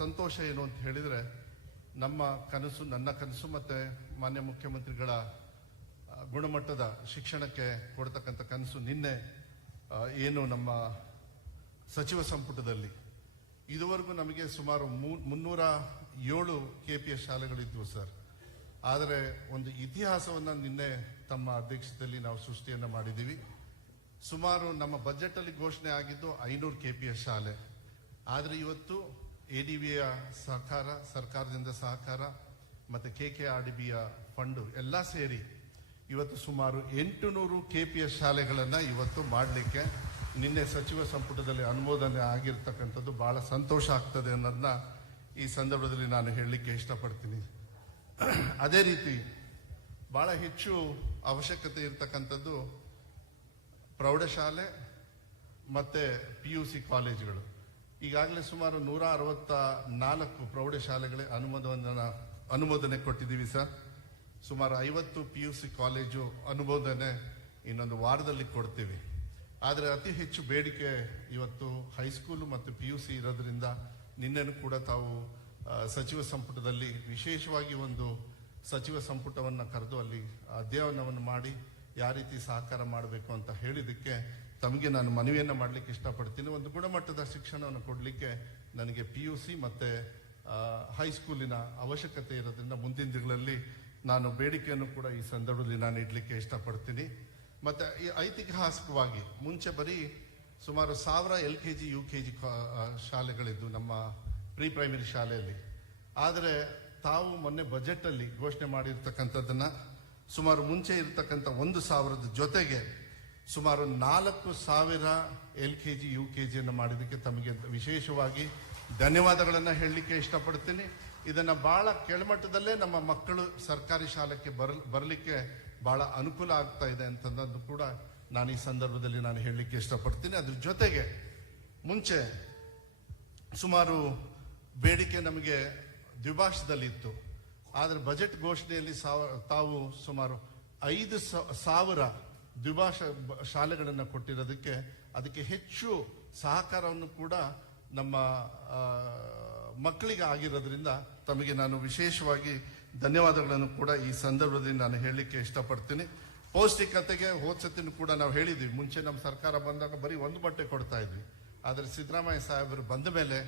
ಸಂತೋಷ ಏನು ಅಂತ ಹೇಳಿದರೆ, ನಮ್ಮ ಕನಸು, ನನ್ನ ಕನಸು ಮತ್ತು ಮಾನ್ಯ ಮುಖ್ಯಮಂತ್ರಿಗಳ ಗುಣಮಟ್ಟದ ಶಿಕ್ಷಣಕ್ಕೆ ಕೊಡ್ತಕ್ಕಂಥ ಕನಸು ನಿನ್ನೆ ಏನು ನಮ್ಮ ಸಚಿವ ಸಂಪುಟದಲ್ಲಿ ಇದುವರೆಗೂ ನಮಗೆ ಸುಮಾರು 307 KPS ಶಾಲೆಗಳಿದ್ವು ಸರ್. ಆದರೆ ಒಂದು ಇತಿಹಾಸವನ್ನು ನಿನ್ನೆ ತಮ್ಮ ಅಧ್ಯಕ್ಷತೆಯಲ್ಲಿ ನಾವು ಸೃಷ್ಟಿಯನ್ನು ಮಾಡಿದ್ದೀವಿ. ಸುಮಾರು ನಮ್ಮ ಬಜೆಟಲ್ಲಿ ಘೋಷಣೆ ಆಗಿದ್ದು 500 KPS ಶಾಲೆ. ಆದರೆ ಇವತ್ತು ADBಯ ಸಹಕಾರ, ಸರ್ಕಾರದಿಂದ ಸಹಕಾರ ಮತ್ತು KKRDBಯ ಫಂಡು ಎಲ್ಲ ಸೇರಿ ಇವತ್ತು ಸುಮಾರು 800 KPS ಶಾಲೆಗಳನ್ನು ಇವತ್ತು ಮಾಡಲಿಕ್ಕೆ ನಿನ್ನೆ ಸಚಿವ ಸಂಪುಟದಲ್ಲಿ ಅನುಮೋದನೆ ಆಗಿರ್ತಕ್ಕಂಥದ್ದು ಬಹಳ ಸಂತೋಷ ಆಗ್ತದೆ ಅನ್ನೋದನ್ನ ಈ ಸಂದರ್ಭದಲ್ಲಿ ನಾನು ಹೇಳಲಿಕ್ಕೆ ಇಷ್ಟಪಡ್ತೀನಿ. ಅದೇ ರೀತಿ ಬಹಳ ಹೆಚ್ಚು ಅವಶ್ಯಕತೆ ಇರತಕ್ಕಂಥದ್ದು ಪ್ರೌಢಶಾಲೆ ಮತ್ತು PUC ಕಾಲೇಜುಗಳು. ಈಗಾಗಲೇ ಸುಮಾರು 164 ಪ್ರೌಢಶಾಲೆಗಳೇ ಅನುಮೋದನೆ ಕೊಟ್ಟಿದ್ದೀವಿ ಸರ್. ಸುಮಾರು 50 PUC ಕಾಲೇಜು ಅನುಮೋದನೆ ಇನ್ನೊಂದು ವಾರದಲ್ಲಿ ಕೊಡ್ತೀವಿ. ಆದರೆ ಅತಿ ಹೆಚ್ಚು ಬೇಡಿಕೆ ಇವತ್ತು ಹೈಸ್ಕೂಲು ಮತ್ತು PUC ಇರೋದ್ರಿಂದ ನಿನ್ನೆನೂ ಕೂಡ ತಾವು ಸಚಿವ ಸಂಪುಟದಲ್ಲಿ ವಿಶೇಷವಾಗಿ ಒಂದು ಸಚಿವ ಸಂಪುಟವನ್ನು ಕರೆದು ಅಲ್ಲಿ ಅಧ್ಯಯನವನ್ನು ಮಾಡಿ ಯಾವ ರೀತಿ ಸಹಕಾರ ಮಾಡಬೇಕು ಅಂತ ಹೇಳಿದ್ದಕ್ಕೆ ತಮಗೆ ನಾನು ಮನವಿಯನ್ನು ಮಾಡಲಿಕ್ಕೆ ಇಷ್ಟಪಡ್ತೀನಿ. ಒಂದು ಗುಣಮಟ್ಟದ ಶಿಕ್ಷಣವನ್ನು ಕೊಡಲಿಕ್ಕೆ ನನಗೆ PUC ಮತ್ತು ಹೈಸ್ಕೂಲಿನ ಅವಶ್ಯಕತೆ ಇರೋದ್ರಿಂದ ಮುಂದಿನ ದಿನಗಳಲ್ಲಿ ನಾನು ಬೇಡಿಕೆಯನ್ನು ಕೂಡ ಈ ಸಂದರ್ಭದಲ್ಲಿ ನಾನು ಇಡಲಿಕ್ಕೆ ಇಷ್ಟಪಡ್ತೀನಿ. ಮತ್ತು ಈ ಐತಿಹಾಸಿಕವಾಗಿ ಮುಂಚೆ ಬರೀ ಸುಮಾರು 1000 LKG UKG ಶಾಲೆಗಳಿದ್ದು ನಮ್ಮ ಪ್ರೀ ಪ್ರೈಮರಿ ಶಾಲೆಯಲ್ಲಿ. ಆದರೆ ತಾವು ಮೊನ್ನೆ ಬಜೆಟಲ್ಲಿ ಘೋಷಣೆ ಮಾಡಿರ್ತಕ್ಕಂಥದ್ದನ್ನು ಸುಮಾರು ಮುಂಚೆ ಇರತಕ್ಕಂಥ 1000 ಜೊತೆಗೆ ಸುಮಾರು 4000 LKG UKGಯನ್ನು ಮಾಡಿದ್ದಕ್ಕೆ ತಮಗೆ ವಿಶೇಷವಾಗಿ ಧನ್ಯವಾದಗಳನ್ನು ಹೇಳಲಿಕ್ಕೆ ಇಷ್ಟಪಡ್ತೀನಿ. ಇದನ್ನು ಭಾಳ ಕೆಳಮಟ್ಟದಲ್ಲೇ ನಮ್ಮ ಮಕ್ಕಳು ಸರ್ಕಾರಿ ಶಾಲೆಗೆ ಬರಲಿಕ್ಕೆ ಭಾಳ ಅನುಕೂಲ ಆಗ್ತಾ ಇದೆ ಅಂತಂದು ಕೂಡ ನಾನು ಈ ಸಂದರ್ಭದಲ್ಲಿ ನಾನು ಹೇಳಲಿಕ್ಕೆ ಇಷ್ಟಪಡ್ತೀನಿ. ಅದ್ರ ಜೊತೆಗೆ ಮುಂಚೆ ಸುಮಾರು ಬೇಡಿಕೆ ನಮಗೆ ದ್ವಿಭಾಷೆದಲ್ಲಿತ್ತು. ಆದರೆ ಬಜೆಟ್ ಘೋಷಣೆಯಲ್ಲಿ ತಾವು ಸುಮಾರು 5000 ದ್ವಿಭಾಷಾ ಶಾಲೆಗಳನ್ನು ಕೊಟ್ಟಿರೋದಕ್ಕೆ ಅದಕ್ಕೆ ಹೆಚ್ಚು ಸಹಕಾರವನ್ನು ಕೂಡ ನಮ್ಮ ಮಕ್ಕಳಿಗೆ ಆಗಿರೋದ್ರಿಂದ ತಮಗೆ ನಾನು ವಿಶೇಷವಾಗಿ ಧನ್ಯವಾದಗಳನ್ನು ಕೂಡ ಈ ಸಂದರ್ಭದಲ್ಲಿ ನಾನು ಹೇಳಲಿಕ್ಕೆ ಇಷ್ಟಪಡ್ತೀನಿ. ಪೌಷ್ಟಿಕತೆಗೆ ಹೋದ್ಸತಿನೂ ಕೂಡ ನಾವು ಹೇಳಿದ್ವಿ. ಮುಂಚೆ ನಮ್ಮ ಸರ್ಕಾರ ಬಂದಾಗ ಬರೀ 1 ಬಟ್ಟೆ ಕೊಡ್ತಾ ಇದ್ವಿ. ಆದರೆ ಸಿದ್ದರಾಮಯ್ಯ ಸಾಹೇಬರು ಬಂದ ಮೇಲೆ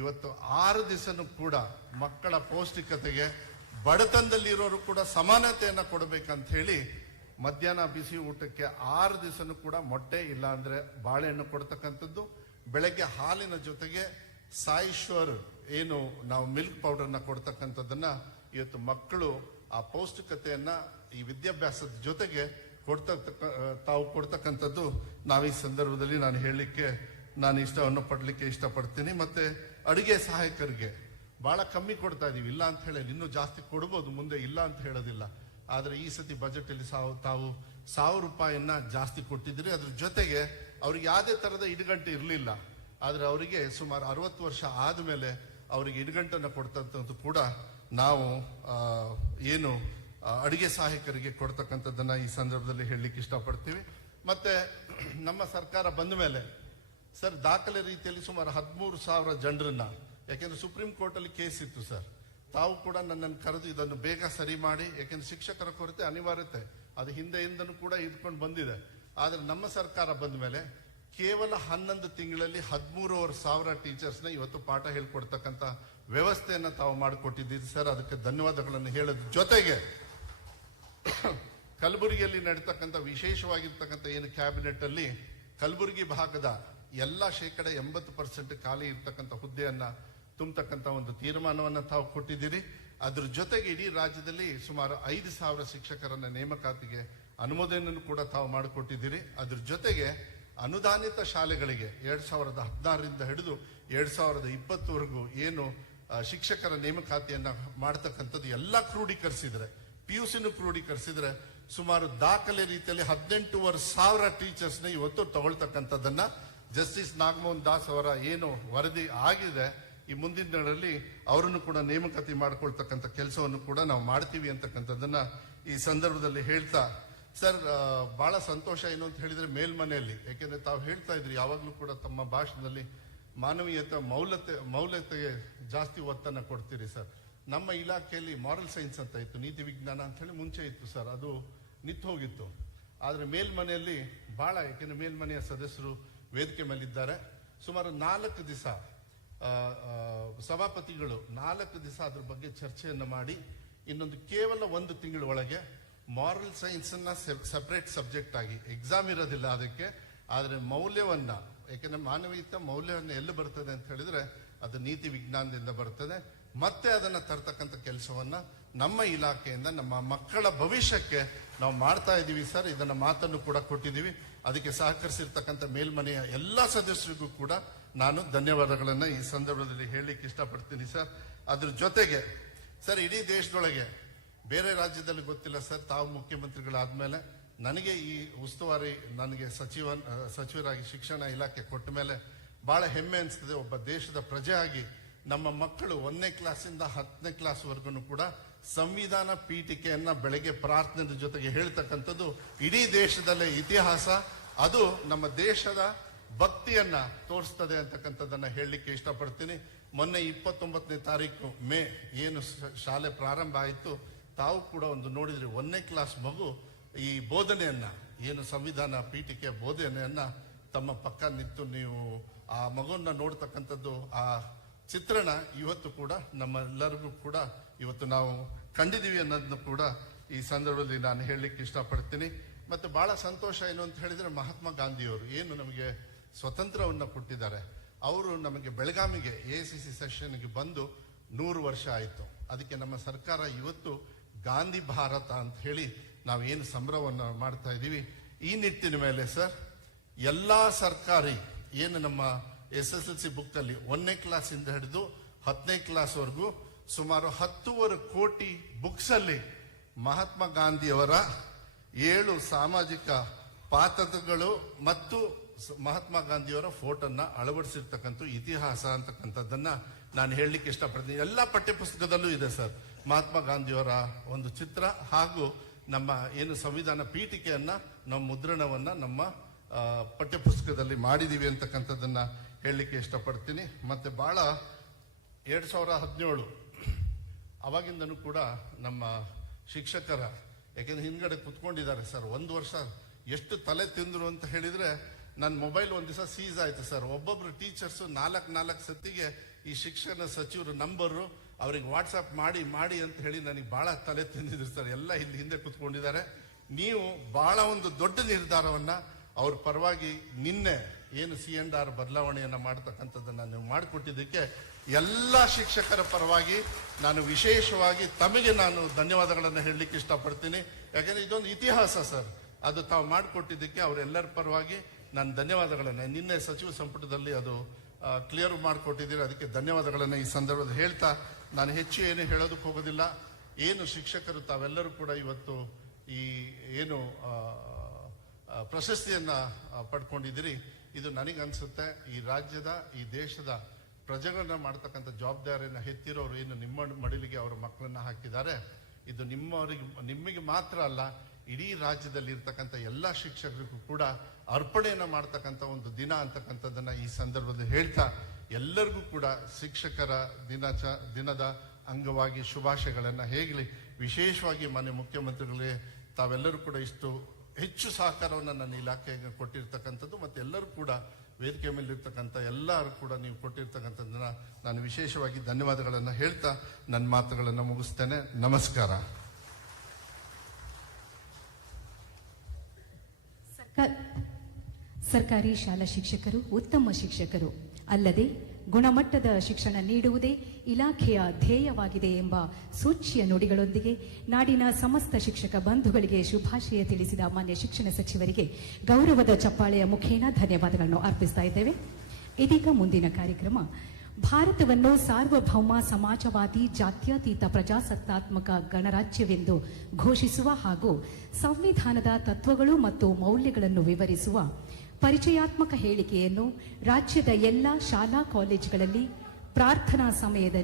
ಇವತ್ತು 6 ದಿವಸನೂ ಕೂಡ ಮಕ್ಕಳ ಪೌಷ್ಟಿಕತೆಗೆ ಬಡತನದಲ್ಲಿರೋರು ಕೂಡ ಸಮಾನತೆಯನ್ನು ಕೊಡಬೇಕಂತ ಹೇಳಿ ಮಧ್ಯಾಹ್ನ ಬಿಸಿ ಊಟಕ್ಕೆ 6 ದಿವಸನೂ ಕೂಡ ಮೊಟ್ಟೆ ಇಲ್ಲ ಅಂದ್ರೆ ಬಾಳೆಹಣ್ಣು ಕೊಡ್ತಕ್ಕಂಥದ್ದು. ಬೆಳಗ್ಗೆ ಹಾಲಿನ ಜೊತೆಗೆ ಸಾಯಿಶ್ವರ್ ಏನು ನಾವು ಮಿಲ್ಕ್ ಪೌಡರ್ನ ಕೊಡ್ತಕ್ಕಂಥದ್ದನ್ನ ಇವತ್ತು ಮಕ್ಕಳು ಆ ಪೌಷ್ಟಿಕತೆಯನ್ನ ಈ ವಿದ್ಯಾಭ್ಯಾಸದ ಜೊತೆಗೆ ತಾವು ಕೊಡ್ತಕ್ಕಂಥದ್ದು ನಾವು ಈ ಸಂದರ್ಭದಲ್ಲಿ ನಾನು ಹೇಳಲಿಕ್ಕೆ ನಾನು ಇಷ್ಟವನ್ನು ಪಡಲಿಕ್ಕೆ ಇಷ್ಟಪಡ್ತೀನಿ. ಮತ್ತೆ ಅಡುಗೆ ಸಹಾಯಕರಿಗೆ ಬಹಳ ಕಮ್ಮಿ ಕೊಡ್ತಾ ಇದೀವಿ, ಇಲ್ಲ ಅಂತ ಹೇಳಿ ಇನ್ನೂ ಜಾಸ್ತಿ ಕೊಡ್ಬೋದು, ಮುಂದೆ ಇಲ್ಲ ಅಂತ ಹೇಳೋದಿಲ್ಲ. ಆದರೆ ಈ ಸತಿ ಬಜೆಟ್ ಅಲ್ಲಿ ತಾವು 1000 ರೂಪಾಯಿಯನ್ನ ಜಾಸ್ತಿ ಕೊಟ್ಟಿದ್ದೀರಿ. ಅದ್ರ ಜೊತೆಗೆ ಅವ್ರಿಗೆ ಯಾವುದೇ ತರದ ಇಡುಗಂಟು ಇರಲಿಲ್ಲ. ಆದರೆ ಅವರಿಗೆ ಸುಮಾರು 60 ವರ್ಷ ಆದಮೇಲೆ ಅವರಿಗೆ ಇಡುಗಂಟನ್ನು ಕೊಡ್ತಕ್ಕಂಥದ್ದು ಕೂಡ ನಾವು ಏನು ಅಡುಗೆ ಸಹಾಯಕರಿಗೆ ಕೊಡ್ತಕ್ಕಂಥದ್ದನ್ನ ಈ ಸಂದರ್ಭದಲ್ಲಿ ಹೇಳಲಿಕ್ಕೆ ಇಷ್ಟಪಡ್ತೀವಿ. ಮತ್ತೆ ನಮ್ಮ ಸರ್ಕಾರ ಬಂದ ಮೇಲೆ ಸರ್ ದಾಖಲೆ ರೀತಿಯಲ್ಲಿ ಸುಮಾರು 13,000 ಜನರನ್ನ, ಯಾಕೆಂದ್ರೆ ಸುಪ್ರೀಂ ಕೋರ್ಟ್ ಅಲ್ಲಿ ಕೇಸ್ ಇತ್ತು ಸರ್, ತಾವು ಕೂಡ ನನ್ನನ್ನು ಕರೆದು ಇದನ್ನು ಬೇಗ ಸರಿ ಮಾಡಿ, ಯಾಕೆಂದ್ರೆ ಶಿಕ್ಷಕರ ಕೊರತೆ ಅನಿವಾರ್ಯತೆ ಅದು ಹಿಂದೆಯಿಂದನೂ ಕೂಡ ಇದ್ಕೊಂಡು ಬಂದಿದೆ. ಆದ್ರೆ ನಮ್ಮ ಸರ್ಕಾರ ಬಂದ ಮೇಲೆ ಕೇವಲ 11 ತಿಂಗಳಲ್ಲಿ 13,500 ಟೀಚರ್ಸ್ನ ಇವತ್ತು ಪಾಠ ಹೇಳ್ಕೊಡ್ತಕ್ಕಂಥ ವ್ಯವಸ್ಥೆಯನ್ನ ತಾವು ಮಾಡಿಕೊಟ್ಟಿದ್ದೀರಿ ಸರ್. ಅದಕ್ಕೆ ಧನ್ಯವಾದಗಳನ್ನು ಹೇಳೋದ್ರ ಜೊತೆಗೆ ಕಲಬುರಗಿಯಲ್ಲಿ ನಡೀತಕ್ಕಂಥ ವಿಶೇಷವಾಗಿರ್ತಕ್ಕಂಥ ಏನು ಕ್ಯಾಬಿನೆಟ್ ಅಲ್ಲಿ ಕಲಬುರಗಿ ಭಾಗದ ಎಲ್ಲ 80% ಖಾಲಿ ಇರ್ತಕ್ಕಂಥ ಹುದ್ದೆಯನ್ನ ತುಂಬತಕ್ಕಂಥ ಒಂದು ತೀರ್ಮಾನವನ್ನ ತಾವು ಕೊಟ್ಟಿದ್ದೀರಿ. ಅದ್ರ ಜೊತೆಗೆ ಇಡೀ ರಾಜ್ಯದಲ್ಲಿ ಸುಮಾರು 5,000 ಶಿಕ್ಷಕರನ್ನ ನೇಮಕಾತಿಗೆ ಅನುಮೋದನೆಯನ್ನು ಕೂಡ ತಾವು ಮಾಡಿಕೊಟ್ಟಿದ್ದೀರಿ. ಅದ್ರ ಜೊತೆಗೆ ಅನುದಾನಿತ ಶಾಲೆಗಳಿಗೆ 2016ರಿಂದ ಹಿಡಿದು 2020ವರೆಗೂ ಏನು ಶಿಕ್ಷಕರ ನೇಮಕಾತಿಯನ್ನ ಮಾಡ್ತಕ್ಕಂಥದ್ದು ಎಲ್ಲ ಕ್ರೋಢೀಕರಿಸಿದ್ರೆ, PUCನೂ ಕ್ರೋಢೀಕರಿಸಿದ್ರೆ ಸುಮಾರು ದಾಖಲೆ ರೀತಿಯಲ್ಲಿ 18,500 ಟೀಚರ್ಸ್ನ ಇವತ್ತು ತಗೊಳ್ತಕ್ಕಂಥದ್ದನ್ನ ಜಸ್ಟಿಸ್ ನಾಗಮೋಹನ್ ದಾಸ್ ಅವರ ಏನು ವರದಿ ಆಗಿದೆ, ಈ ಮುಂದಿನ ದಿನಗಳಲ್ಲಿ ಅವರನ್ನು ಕೂಡ ನೇಮಕಾತಿ ಮಾಡ್ಕೊಳ್ತಕ್ಕಂಥ ಕೆಲಸವನ್ನು ಕೂಡ ನಾವು ಮಾಡ್ತೀವಿ ಅಂತಕ್ಕಂಥದ್ದನ್ನ ಈ ಸಂದರ್ಭದಲ್ಲಿ ಹೇಳ್ತಾ, ಸರ್ ಬಹಳ ಸಂತೋಷ ಏನು ಅಂತ ಹೇಳಿದ್ರೆ ಮೇಲ್ಮನೆಯಲ್ಲಿ, ಯಾಕೆಂದ್ರೆ ತಾವು ಹೇಳ್ತಾ ಇದ್ರಿ ಯಾವಾಗ್ಲೂ ಕೂಡ ತಮ್ಮ ಭಾಷಣದಲ್ಲಿ ಮಾನವೀಯತೆ ಮೌಲ್ಯತೆಗೆ ಜಾಸ್ತಿ ಒತ್ತನ್ನು ಕೊಡ್ತೀರಿ ಸರ್. ನಮ್ಮ ಇಲಾಖೆಯಲ್ಲಿ ಮಾರಲ್ ಸೈನ್ಸ್ ಅಂತ ಇತ್ತು, ನೀತಿ ವಿಜ್ಞಾನ ಅಂತ ಹೇಳಿ ಮುಂಚೆ ಇತ್ತು ಸರ್, ಅದು ನಿಂತು ಹೋಗಿತ್ತು. ಆದರೆ ಮೇಲ್ಮನೆಯಲ್ಲಿ ಬಹಳ, ಯಾಕೆಂದ್ರೆ ಮೇಲ್ಮನೆಯ ಸದಸ್ಯರು ವೇದಿಕೆ ಮೇಲಿದ್ದಾರೆ, ಸುಮಾರು 4 ದಿವಸ ಸಭಾಪತಿಗಳು 4 ದಿವಸ ಅದ್ರ ಬಗ್ಗೆ ಚರ್ಚೆಯನ್ನು ಮಾಡಿ ಇನ್ನೊಂದು ಕೇವಲ 1 ತಿಂಗಳ ಒಳಗೆ ಮಾರಲ್ ಸೈನ್ಸ್ ಅನ್ನ ಸೆಪರೇಟ್ ಸಬ್ಜೆಕ್ಟ್ ಆಗಿ, ಎಕ್ಸಾಮ್ ಇರೋದಿಲ್ಲ ಅದಕ್ಕೆ, ಆದರೆ ಮೌಲ್ಯವನ್ನ, ಯಾಕೆಂದ್ರೆ ಮಾನವೀಯತೆ ಮೌಲ್ಯವನ್ನ ಎಲ್ಲಿ ಬರ್ತದೆ ಅಂತ ಹೇಳಿದ್ರೆ ಅದು ನೀತಿ ವಿಜ್ಞಾನದಿಂದ ಬರ್ತದೆ. ಮತ್ತೆ ಅದನ್ನ ತರ್ತಕ್ಕಂಥ ಕೆಲಸವನ್ನ ನಮ್ಮ ಇಲಾಖೆಯಿಂದ ನಮ್ಮ ಮಕ್ಕಳ ಭವಿಷ್ಯಕ್ಕೆ ನಾವು ಮಾಡ್ತಾ ಇದ್ದೀವಿ ಸರ್. ಇದನ್ನ ಮಾತನ್ನು ಕೂಡ ಕೊಟ್ಟಿದ್ದೀವಿ. ಅದಕ್ಕೆ ಸಹಕರಿಸಿರ್ತಕ್ಕಂಥ ಮೇಲ್ಮನೆಯ ಎಲ್ಲಾ ಸದಸ್ಯರಿಗೂ ಕೂಡ ನಾನು ಧನ್ಯವಾದಗಳನ್ನ ಈ ಸಂದರ್ಭದಲ್ಲಿ ಹೇಳಲಿಕ್ಕೆ ಇಷ್ಟಪಡ್ತೀನಿ ಸರ್. ಅದ್ರ ಜೊತೆಗೆ ಸರ್, ಇಡೀ ದೇಶದೊಳಗೆ ಬೇರೆ ರಾಜ್ಯದಲ್ಲಿ ಗೊತ್ತಿಲ್ಲ ಸರ್, ತಾವು ಮುಖ್ಯಮಂತ್ರಿಗಳಾದ್ಮೇಲೆ ನನಗೆ ಈ ಉಸ್ತುವಾರಿ ನನಗೆ ಸಚಿವರಾಗಿ ಶಿಕ್ಷಣ ಇಲಾಖೆ ಕೊಟ್ಟ ಮೇಲೆ ಬಹಳ ಹೆಮ್ಮೆ ಅನಿಸ್ತದೆ. ಒಬ್ಬ ದೇಶದ ಪ್ರಜೆ ಆಗಿ ನಮ್ಮ ಮಕ್ಕಳು 1ನೇ ಕ್ಲಾಸಿಂದ 10ನೇ ಕ್ಲಾಸ್ವರೆಗೂ ಕೂಡ ಸಂವಿಧಾನ ಪೀಠಿಕೆಯನ್ನ ಬೆಳಗ್ಗೆ ಪ್ರಾರ್ಥನೆ ಜೊತೆಗೆ ಹೇಳ್ತಕ್ಕಂಥದ್ದು ಇಡೀ ದೇಶದಲ್ಲೇ ಇತಿಹಾಸ. ಅದು ನಮ್ಮ ದೇಶದ ಭಕ್ತಿಯನ್ನ ತೋರಿಸ್ತದೆ ಅಂತಕ್ಕಂಥದ್ದನ್ನ ಹೇಳಲಿಕ್ಕೆ ಇಷ್ಟಪಡ್ತೀನಿ. ಮೊನ್ನೆ 29ನೇ ತಾರೀಕು ಮೇ ಏನು ಶಾಲೆ ಪ್ರಾರಂಭ ಆಯಿತು, ತಾವು ಕೂಡ ಒಂದು ನೋಡಿದ್ರಿ, 1ನೇ ಕ್ಲಾಸ್ ಮಗು ಈ ಬೋಧನೆಯನ್ನ, ಏನು ಸಂವಿಧಾನ ಪೀಠಿಕೆಯ ಬೋಧನೆಯನ್ನ ತಮ್ಮ ಪಕ್ಕ ನಿಂತು ನೀವು ಆ ಮಗುವನ್ನ ನೋಡ್ತಕ್ಕಂಥದ್ದು, ಆ ಚಿತ್ರಣ ಇವತ್ತು ಕೂಡ ನಮ್ಮೆಲ್ಲರಿಗೂ ಕೂಡ ಇವತ್ತು ನಾವು ಕಂಡಿದ್ದೀವಿ ಅನ್ನೋದನ್ನು ಕೂಡ ಈ ಸಂದರ್ಭದಲ್ಲಿ ನಾನು ಹೇಳಲಿಕ್ಕೆ ಇಷ್ಟಪಡ್ತೀನಿ. ಮತ್ತೆ ಬಹಳ ಸಂತೋಷ ಏನು ಅಂತ ಹೇಳಿದ್ರೆ, ಮಹಾತ್ಮ ಗಾಂಧಿಯವರು ಏನು ನಮಗೆ ಸ್ವತಂತ್ರವನ್ನ ಕೊಟ್ಟಿದ್ದಾರೆ, ಅವರು ನಮಗೆ ಬೆಳಗಾವಿಗೆ AICC ಸೆಷನ್ಗೆ ಬಂದು 100 ವರ್ಷ ಆಯಿತು. ಅದಕ್ಕೆ ನಮ್ಮ ಸರ್ಕಾರ ಇವತ್ತು ಗಾಂಧಿ ಭಾರತ ಅಂತ ಹೇಳಿ ನಾವು ಏನು ಸಂಭ್ರಮವನ್ನು ಮಾಡ್ತಾ ಇದ್ದೀವಿ. ಈ ನಿಟ್ಟಿನ ಮೇಲೆ ಸರ್, ಎಲ್ಲಾ ಸರ್ಕಾರಿ ಏನು ನಮ್ಮ SSLC ಬುಕ್ ಅಲ್ಲಿ 1ನೇ ಕ್ಲಾಸ್ ಇಂದ ಹಿಡಿದು 10ನೇ ಕ್ಲಾಸ್ ವರೆಗೂ ಸುಮಾರು 10.25 ಕೋಟಿ ಬುಕ್ಸ್ ಅಲ್ಲಿ ಮಹಾತ್ಮ ಗಾಂಧಿಯವರ 7 ಸಾಮಾಜಿಕ ಪಾತ್ರಗಳು ಮತ್ತು ಮಹಾತ್ಮ ಗಾಂಧಿಯವರ ಫೋಟೋನ ಅಳವಡಿಸಿರ್ತಕ್ಕಂಥ ಇತಿಹಾಸ ಅಂತಕ್ಕಂಥದ್ದನ್ನ ನಾನು ಹೇಳಲಿಕ್ಕೆ ಇಷ್ಟಪಡ್ತೀನಿ. ಎಲ್ಲ ಪಠ್ಯಪುಸ್ತಕದಲ್ಲೂ ಇದೆ ಸರ್ ಮಹಾತ್ಮ ಗಾಂಧಿಯವರ ಒಂದು ಚಿತ್ರ, ಹಾಗೂ ನಮ್ಮ ಏನು ಸಂವಿಧಾನ ಪೀಠಿಕೆಯನ್ನ ನಮ್ಮ ಮುದ್ರಣವನ್ನ ನಮ್ಮ ಪಠ್ಯಪುಸ್ತಕದಲ್ಲಿ ಮಾಡಿದೀವಿ ಅಂತಕ್ಕಂಥದ್ದನ್ನ ಹೇಳಲಿಕ್ಕೆ ಇಷ್ಟಪಡ್ತೀನಿ. ಮತ್ತೆ ಬಹಳ 2017 ಅವಾಗಿಂದನೂ ಕೂಡ ನಮ್ಮ ಶಿಕ್ಷಕರ, ಯಾಕೆಂದ್ರೆ ಹಿಂದ್ಗಡೆ ಕುತ್ಕೊಂಡಿದ್ದಾರೆ ಸರ್, 1 ವರ್ಷ ಎಷ್ಟು ತಲೆ ತಿಂದ್ರು ಅಂತ ಹೇಳಿದ್ರೆ, ನನ್ನ ಮೊಬೈಲ್ ಒಂದ್ ದಿವಸ ಸೀಸ್ ಆಯ್ತು ಸರ್. ಒಬ್ಬೊಬ್ರು ಟೀಚರ್ಸ್ 4 ಸತಿಗೆ ಈ ಶಿಕ್ಷಣ ಸಚಿವರು ನಂಬರು ಅವ್ರಿಗೆ ವಾಟ್ಸಪ್ ಮಾಡಿ ಅಂತ ಹೇಳಿ ನನಗೆ ಬಹಳ ತಲೆ ತಿಂದಿದ್ರು ಸರ್. ಎಲ್ಲ ಇಲ್ಲಿ ಹಿಂದೆ ಕುತ್ಕೊಂಡಿದ್ದಾರೆ. ನೀವು ಬಹಳ ಒಂದು ದೊಡ್ಡ ನಿರ್ಧಾರವನ್ನ ಅವ್ರ ಪರವಾಗಿ ನಿನ್ನೆ ಏನು C&R ಬದಲಾವಣೆಯನ್ನ ಮಾಡತಕ್ಕಂಥದ್ದನ್ನ ನೀವು ಮಾಡಿಕೊಟ್ಟಿದ್ದಕ್ಕೆ ಎಲ್ಲ ಶಿಕ್ಷಕರ ಪರವಾಗಿ ನಾನು ವಿಶೇಷವಾಗಿ ತಮಗೆ ನಾನು ಧನ್ಯವಾದಗಳನ್ನು ಹೇಳಲಿಕ್ಕೆ ಇಷ್ಟಪಡ್ತೀನಿ. ಯಾಕಂದ್ರೆ ಇದೊಂದು ಇತಿಹಾಸ ಸರ್, ಅದು ತಾವು ಮಾಡಿಕೊಟ್ಟಿದ್ದಕ್ಕೆ ಅವರೆಲ್ಲರ ಪರವಾಗಿ ನಾನು ಧನ್ಯವಾದಗಳನ್ನ, ನಿನ್ನೆ ಸಚಿವ ಸಂಪುಟದಲ್ಲಿ ಅದು ಕ್ಲಿಯರ್ ಮಾಡಿಕೊಟ್ಟಿದ್ದೀರಿ, ಅದಕ್ಕೆ ಧನ್ಯವಾದಗಳನ್ನ ಈ ಸಂದರ್ಭದಲ್ಲಿ ಹೇಳ್ತಾ ನಾನು ಹೆಚ್ಚು ಏನು ಹೇಳೋದಕ್ಕೆ ಹೋಗೋದಿಲ್ಲ. ಏನು ಶಿಕ್ಷಕರು ತಾವೆಲ್ಲರೂ ಕೂಡ ಇವತ್ತು ಈ ಏನು ಪ್ರಶಸ್ತಿಯನ್ನ ಪಡ್ಕೊಂಡಿದ್ದೀರಿ, ಇದು ನನಗನ್ಸುತ್ತೆ ಈ ರಾಜ್ಯದ ಈ ದೇಶದ ಪ್ರಜೆಗಳನ್ನ ಮಾಡ್ತಕ್ಕಂಥ ಜವಾಬ್ದಾರಿಯನ್ನ ಹೆತ್ತಿರೋರು ಏನು ನಿಮ್ಮ ಮಡಿಲಿಗೆ ಅವರ ಮಕ್ಕಳನ್ನ ಹಾಕಿದ್ದಾರೆ, ಇದು ನಿಮಗೆ ಮಾತ್ರ ಅಲ್ಲ, ಇಡೀ ರಾಜ್ಯದಲ್ಲಿ ಇರ್ತಕ್ಕಂಥ ಎಲ್ಲಾ ಶಿಕ್ಷಕರಿಗೂ ಕೂಡ ಅರ್ಪಣೆಯನ್ನ ಮಾಡ್ತಕ್ಕಂಥ ಒಂದು ದಿನ ಅಂತಕ್ಕಂಥದ್ದನ್ನ ಈ ಸಂದರ್ಭದಲ್ಲಿ ಹೇಳ್ತಾ ಎಲ್ಲರಿಗೂ ಕೂಡ ಶಿಕ್ಷಕರ ದಿನದ ಅಂಗವಾಗಿ ಶುಭಾಶಯಗಳನ್ನ ಹೇಗಲಿ. ವಿಶೇಷವಾಗಿ ಮಾನ್ಯ ಮುಖ್ಯಮಂತ್ರಿಗಳಿಗೆ ತಾವೆಲ್ಲರೂ ಕೂಡ ಇಷ್ಟು ಹೆಚ್ಚು ಸಹಕಾರವನ್ನು ನನ್ನ ಇಲಾಖೆಗೆ ಕೊಟ್ಟಿರ್ತಕ್ಕಂಥದ್ದು, ಮತ್ತೆ ಎಲ್ಲರೂ ಕೂಡ ವೇದಿಕೆ ಮೇಲೆ ಇರ್ತಕ್ಕಂಥ ಎಲ್ಲರೂ ಕೂಡ ನೀವು ಕೊಟ್ಟಿರ್ತಕ್ಕಂಥದ್ದನ್ನ ನಾನು ವಿಶೇಷವಾಗಿ ಧನ್ಯವಾದಗಳನ್ನ ಹೇಳ್ತಾ ನನ್ನ ಮಾತುಗಳನ್ನ ಮುಗಿಸ್ತೇನೆ. ನಮಸ್ಕಾರ. ಸರ್ಕಾರಿ ಶಾಲಾ ಶಿಕ್ಷಕರು ಉತ್ತಮ ಶಿಕ್ಷಕರು ಅಲ್ಲದೆ ಗುಣಮಟ್ಟದ ಶಿಕ್ಷಣ ನೀಡುವುದೇ ಇಲಾಖೆಯ ಧ್ಯೇಯವಾಗಿದೆ ಎಂಬ ಸೂಚ್ಯ ನುಡಿಗಳೊಂದಿಗೆ ನಾಡಿನ ಸಮಸ್ತ ಶಿಕ್ಷಕ ಬಂಧುಗಳಿಗೆ ಶುಭಾಶಯ ತಿಳಿಸಿದ ಮಾನ್ಯ ಶಿಕ್ಷಣ ಸಚಿವರಿಗೆ ಗೌರವದ ಚಪ್ಪಾಳೆಯ ಮುಖೇನ ಧನ್ಯವಾದಗಳನ್ನು ಅರ್ಪಿಸ್ತಾ ಇದ್ದೇವೆ. ಇದೀಗ ಮುಂದಿನ ಕಾರ್ಯಕ್ರಮ ಭಾರತವನ್ನು ಸಾರ್ವಭೌಮ ಸಮಾಜವಾದಿ ಜಾತ್ಯತೀತ ಪ್ರಜಾಸತ್ತಾತ್ಮಕ ಗಣರಾಜ್ಯವೆಂದು ಘೋಷಿಸುವ ಹಾಗೂ ಸಂವಿಧಾನದ ತತ್ವಗಳು ಮತ್ತು ಮೌಲ್ಯಗಳನ್ನು ವಿವರಿಸುವ ಪರಿಚಯಾತ್ಮಕ ಹೇಳಿಕೆಯನ್ನು ರಾಜ್ಯದ ಎಲ್ಲ ಶಾಲಾ ಕಾಲೇಜುಗಳಲ್ಲಿ ಪ್ರಾರ್ಥನಾ ಸಮಯದಲ್ಲಿ